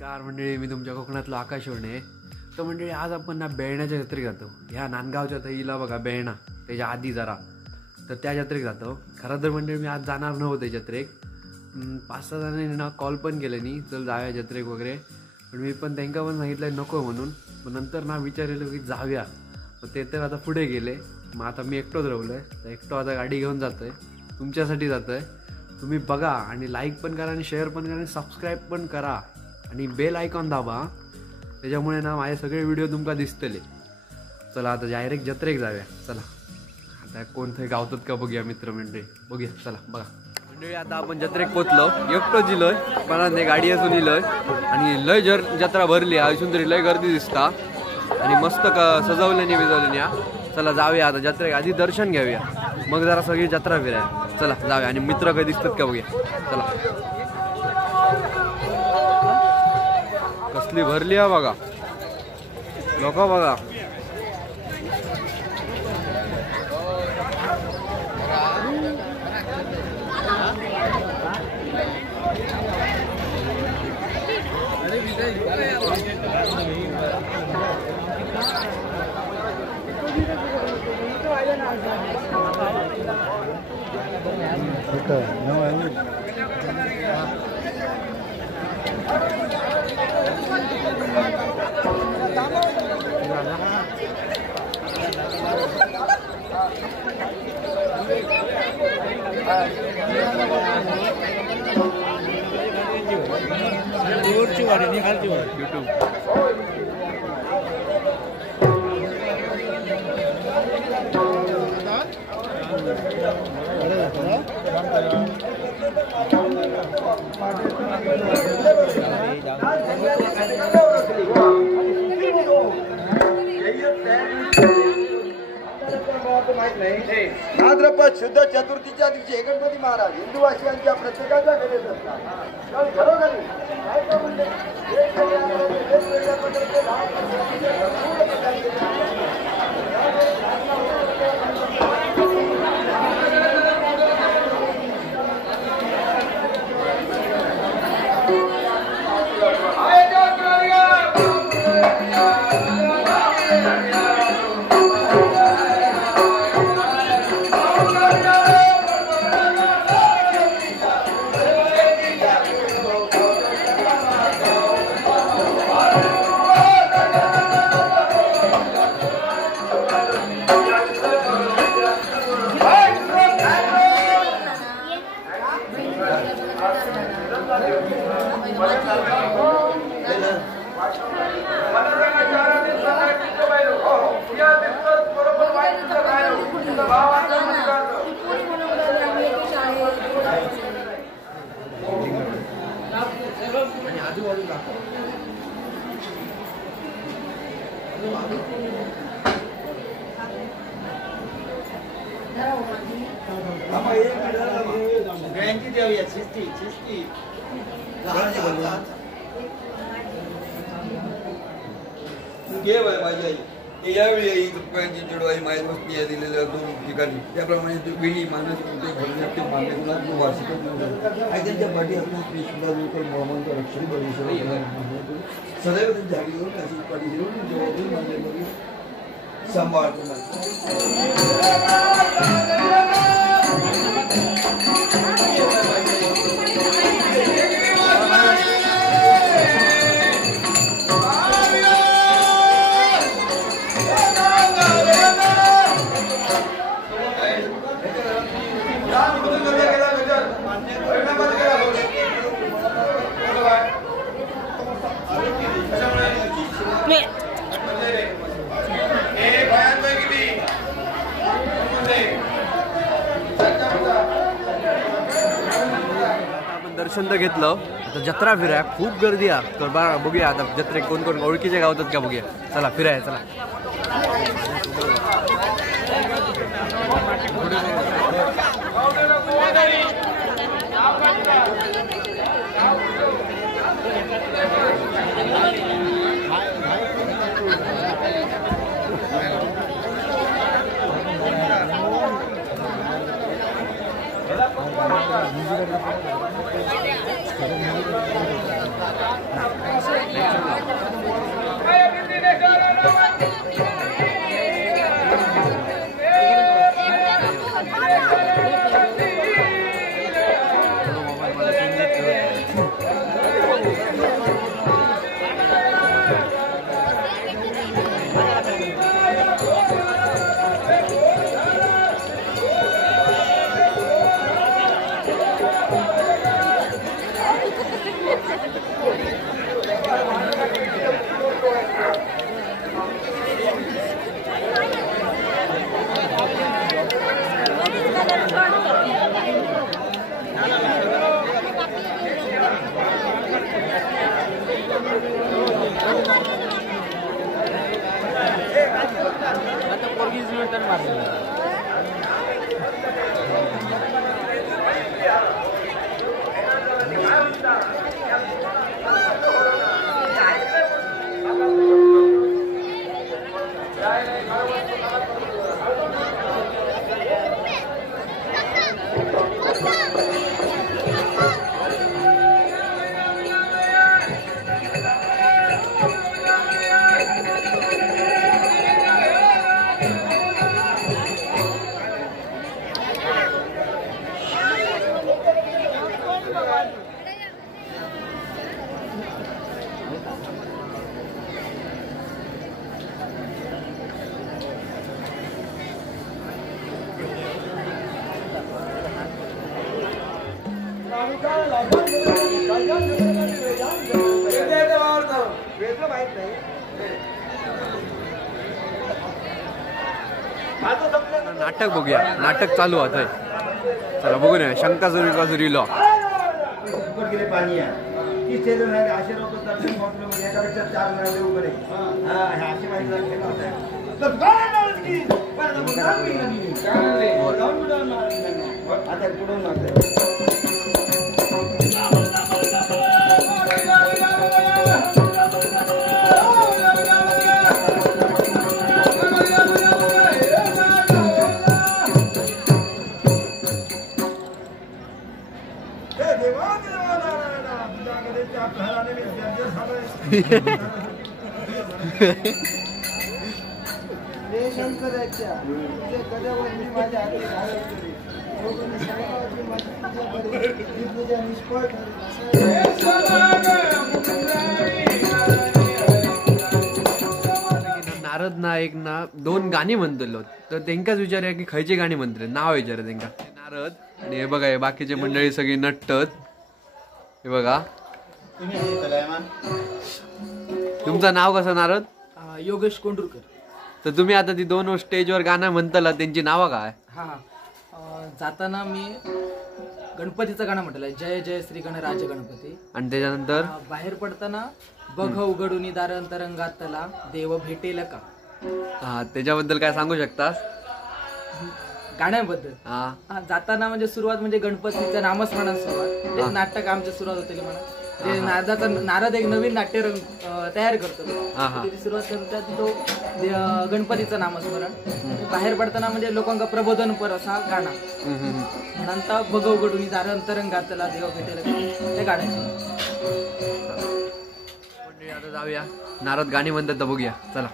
नमस्कार मंडळी, मी तुमच्या कोकणातलो आकाश वर्णे. तर मंडळी आज आपण ना बेळण्याच्या जत्रेक जातो. ह्या नांदगावच्या थईला बघा बेळणा, त्याच्या आधी जरा तर त्या जत्रेक जातो. खरं तर मंडळी मी आज जाणार नव्हते जत्रेक. 5-6 जणांनी ना कॉल पण केले नाही चल जाऊया जत्रेक वगैरे, पण मी पण त्यांना पण सांगितलं नको म्हणून. मग नंतर ना विचारलेलं की जाऊया, मग ते तर आता पुढे गेले. मग आता मी एकटोच राहिलो आहे. तर एकटो आता गाडी घेऊन जातो आहे, तुमच्यासाठी जातो आहे. तुम्ही बघा आणि लाईक पण करा आणि शेअर पण करा आणि सबस्क्राईब पण करा आणि बेल आयकॉन दाबा, त्याच्यामुळे ना माझे सगळे व्हिडिओ तुमका दिसतले. चला आता डायरेक्ट जत्रेक जाऊया. चला आता कोणते गावतात का बघूया मित्रमंडळी, बघूया चला. बघा मंडळी आता आपण जत्रेक पोचलो. एकटो जिलोय मला नाही गाडी असून इलोय आणि लय जत्रा भरली अजून तरी लय गर्दी दिसता आणि मस्त सजवल्याने बिजवल्याने. चला जाऊया आता जत्रेक, आधी दर्शन घेऊया मग जरा सगळी जत्रा फिरायला. चला जाऊया आणि मित्र काही दिसतात का बघूया. चला कसली भरली आहे बघा, लोक बघा. भाद्रपद शुद्ध चतुर्थीच्या दिवशी गणपती महाराज हिंदुवासियांच्या प्रत्येकाच्या घरी असतात. घरोघरी यावेळी रुपयांची जोडवाई माहीत वस्ती दिलेल्या 2 ठिकाणी त्याप्रमाणे वेळी मानस वार्षिक त्यांच्या पाठी आपण सुद्धा लोकल मोहम्मद रक्षण सदैव जागेवर त्याची पाठी घेऊन जवळून मानले सांभाळतो. दर्शन तर घेतलं, आता जत्रा फिराय खूप गर्दी आहे. तर बघूया आता जत्रेत कोण कोण ओळखीचे गावतात का बघूया. चला फिराय चला. नाटक बघूया, नाटक चालू होत आहे. चला बघून या शंकासुरी कासुरी लो पाणी असे लोक एकापेक्षा 4 नाळे उभे असे आता पुढून नारद ना एक ना 2 गाणी म्हणतलो, तर त्यांकाच विचारूया की खयची गाणी म्हणतले, नाव विचार त्यांका. नारद आणि हे बघा हे बाकीचे मंडळी सगळी नटत. हे बघा तुमचं नाव कसं नारद? योगेश कोंडूरकर. तर तुम्ही आता ती 2 स्टेजवर गाणं म्हणतला त्यांची नावं काय? हा जाताना मी गणपतीचं गाणं म्हटलंय, जय जय श्री गणराज गणपती. आणि त्याच्यानंतर बाहेर पडताना बघ उघडून दार अंतरंगातला देव भेटेल का. हा त्याच्याबद्दल काय सांगू शकतास गाण्याबद्दल? हा जाताना म्हणजे सुरुवात म्हणजे गणपतीचं नामस्मरण सुरुवात, ते नाटक आमची सुरुवात होते म्हणा. ते नारद एक नवीन नाट्यरंग तयार करतो, त्याची सुरुवात करतात तो गणपतीचं नामस्मरण. बाहेर पडताना म्हणजे लोकांना प्रबोधन पर असा गाणा म्हणता, बघ उघडून दार अंतरंगातला देव भेटेल त्या गाण्याची. आता जाऊया, नारद गाणी म्हणतात तर बघूया चला.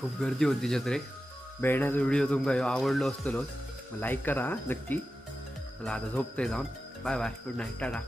खूप गर्दी होती जत्रेक. बेळण्याचा व्हिडिओ तुमका आवडलो असतलोच, लाईक करा नक्की. मला आता झोपतोय जाऊन. Bye bye, good night, Tata.